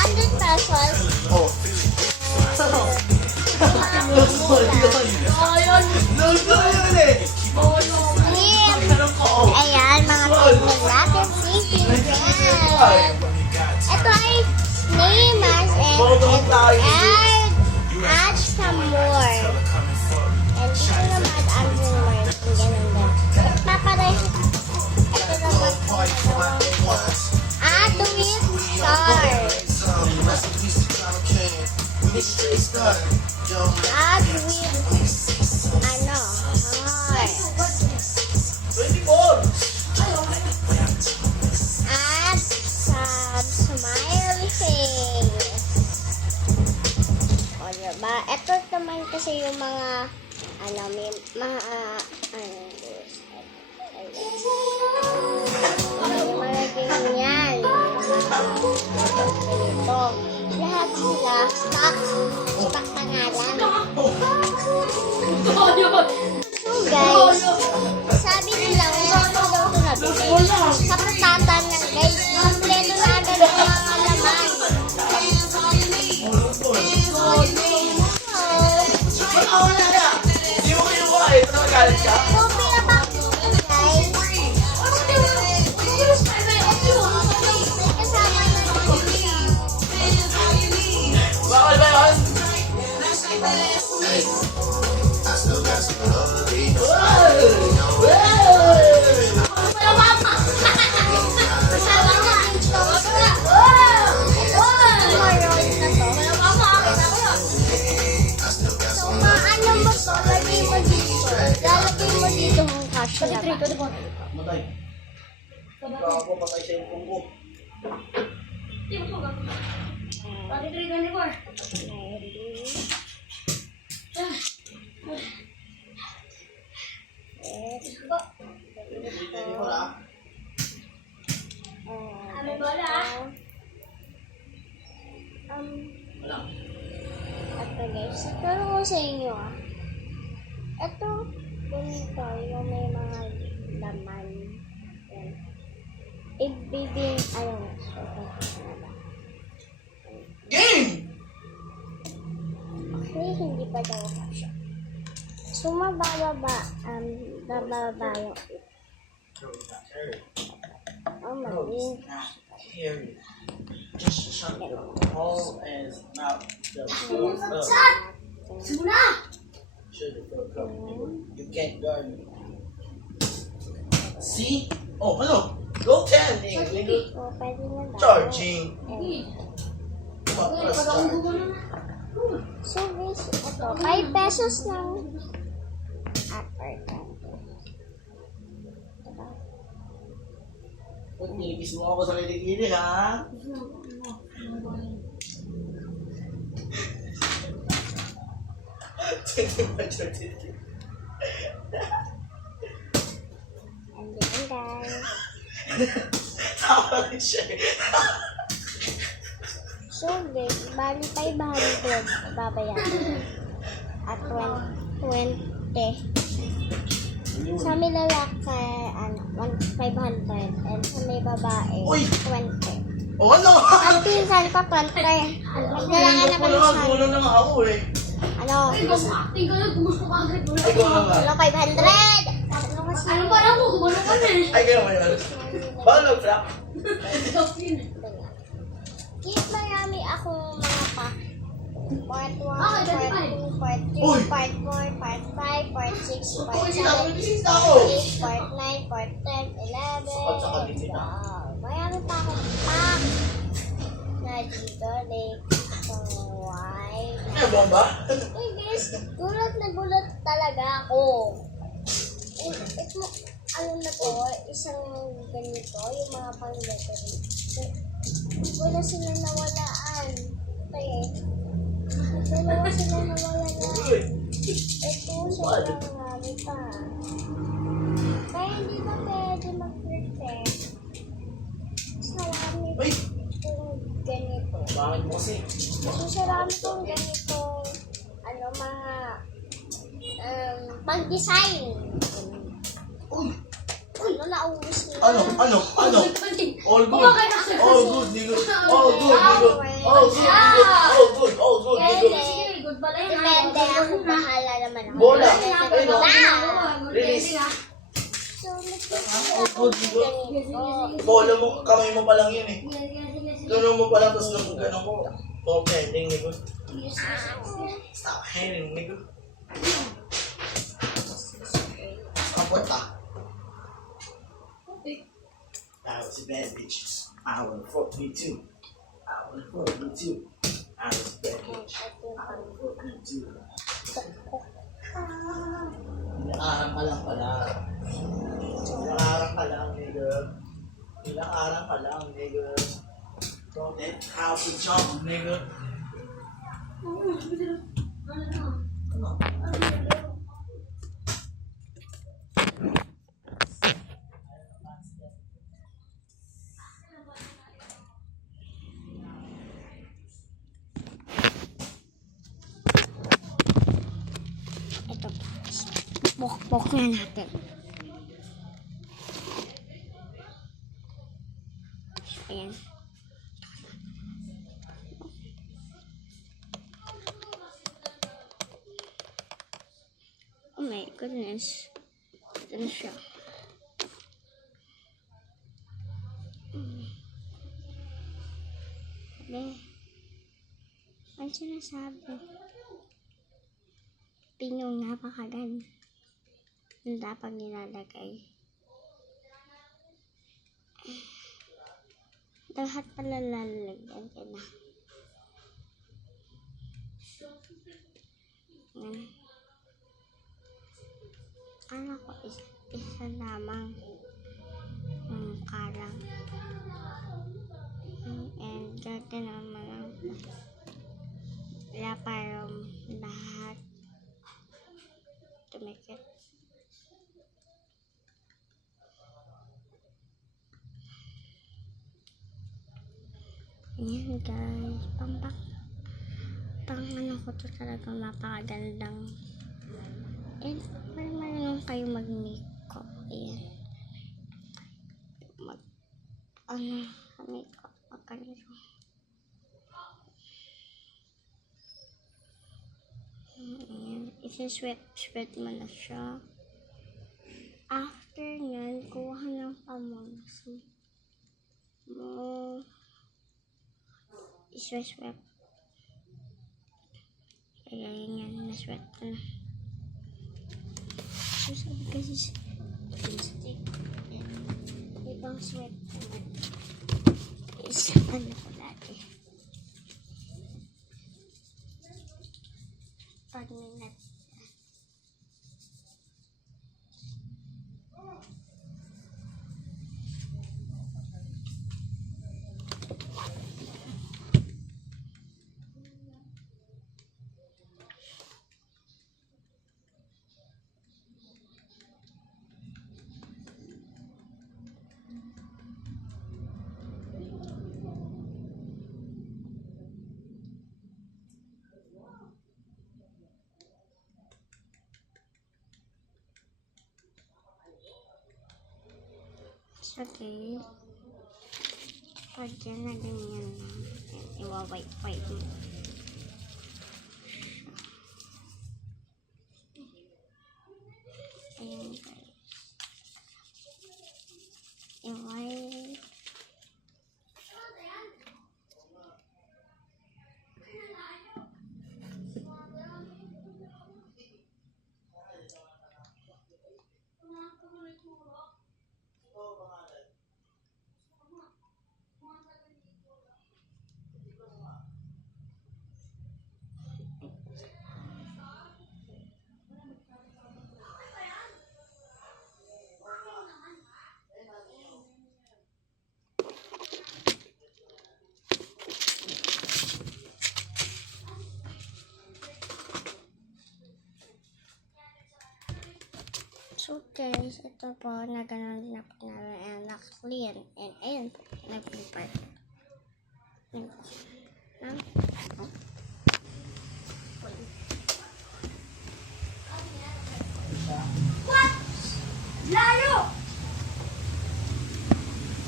100 pesos. Oh. Luto yun eh. Ayan, mga people natin. Ito ay Neymas and add some more. And dito naman add more. Ganun din. Paparay. Ito naman. Add with stars. Add with heart. 24. Add some smiley face. O diba? Ito naman kasi yung mga may mga mga ganyan. Ganito. Lahat sila stock na nga lang. So guys, sabi nila meron daw ito nabili. Sa putatan lang guys, kompleto na agad ang mga laman. Hindi mo kinuha eh. Ito nagalit ka? Kopi na ba guys? May kasama na Bakal ba yun? Lalagay mo dito ang kasya na ba? Matay. Ako patay sa yung pungko. Ito guys, turo ko sa inyo Ito, ganito, yung may mga laman. Yan. Ibibing, Game! Okay, hindi pa daw kasya. So, bababa yung mali. Here. Just shut the hole and not the floor up. Should the floor up. You can't guard me. See? Oh, hello. Go 10, nigga. So, pwede na daw. Charging. So, guys, ito, 5 pesos lang. After that. Ba't nilibis mo ako sa kilikili, ha? And then, guys. Tawa rin siya. So, guys, bali 500 babayaran. At 20. Sa may lalaki, 500. And sa may babae, Uy! 20. O ano? Ang pinsan ko, 20. Kailangan na pinsan. Gulo na nga ako eh. Ano? Ikaw na nga. Ano, 500? Ano kasi? Ano ba na mo? Gumano ka na eh. Ay, kayo ba yun? Bakit nag-flap? Keep marami akong mga pa. Part 1, part 2, part 3, Uy! part 4, part 5, part 6, part Uy, 7, sinabi mo yung part ako. 8, part 9, part 10, 11. Sakot sa kabiti na. Marami pa akong pack na dito. Like, white. Ano, bomba? Hey guys, gulat na gulat talaga ako. Ito, ano na to, isang ganito, yung mga pang-lettering. Wala sila nawalaan. Kaya, wala sila nawalaan. Ito, sobrang marami pa. Kaya hindi ba pwede mag-protect? Sarami Uy! kung ganito. Bakit mo kasi? Kasi sarami kung ganito, mga pag-design. Uy! Naubos nila. Ano? All good. Kumakay na kasi. All good, nigga. All good, nigga. All good. Oh, good. Pwede. Good pala yun. Depende ako. Bahala naman ako. Bola. Depende. Release. So, Good. Bola mo, kamay mo pa lang yun eh. Gano'n mo pa lang, tapos nung gano'n ko. Oh, pending, nigga. Stop hanging, nigga. Kapot ah. I was a bad bitch. I wanna fuck me too. I wanna fuck me too. I was a bad bitch. I wanna fuck me too. Ilang ka lang pala. Ilang ka lang, nigga. Ilang ka lang, nigga. Don't that house to jump, nigga. ito. Pok-pok na natin. Ayan. Oh my goodness. Ito na siya. Ano sinasabi? Pinyong napakaganda. Yung dapat nilalagay. Lahat pala lalagyan ko na. Kala ko isa lamang ang kalang. And ganda naman ang parang lahat tumikit. Ayan guys, pang ano ko to talaga napakagandang. And parang marunong kayo mag-makeup. Ayan. Makeup. Magkanito. Ayan. Isi-sweat mo na siya. After nyan, kuha ng pamunas mo. Iswep. Ayan yan, naswep na. So, sabi kasi lipstick. Ibang sweat naman. Isapan na ko dati. Pag-minat. Okay. Pag yan na ganyan na, iwa-wipe mo. Ayan guys. I-wipe. So guys, ito po, naganon na po namin and na-clean. And ayun po, nag-paper. What? Layo!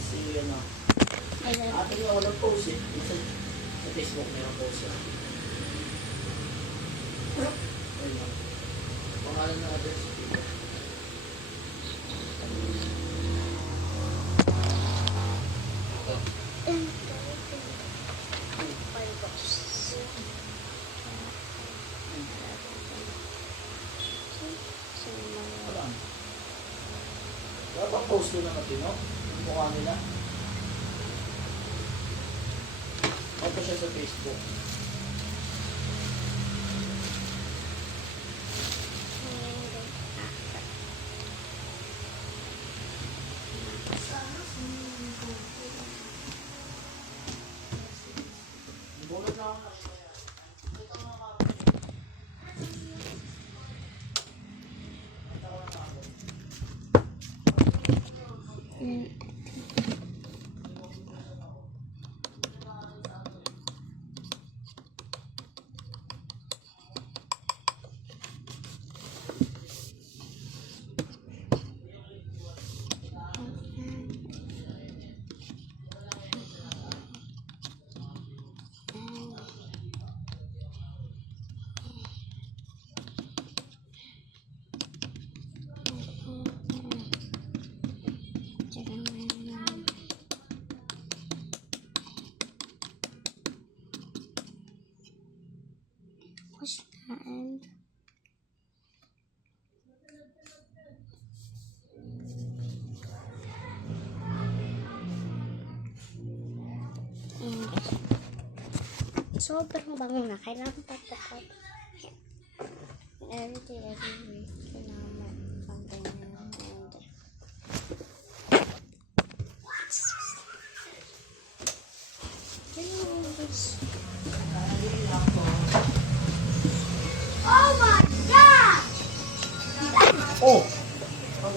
Si ano. Ayun. Ate nga walang post eh. Sa Facebook meron post yan. Ayun. Pangalan na address. Wala. Wala bang post doon na matino? Yung mukha nila? Ano siya sa Facebook? Bulot na ako na. Ito nga ka. What's that? Sobrang bango na. Kailangan tapos. Every week. Kailangan pagganyan. Oh my God! Oh! Ang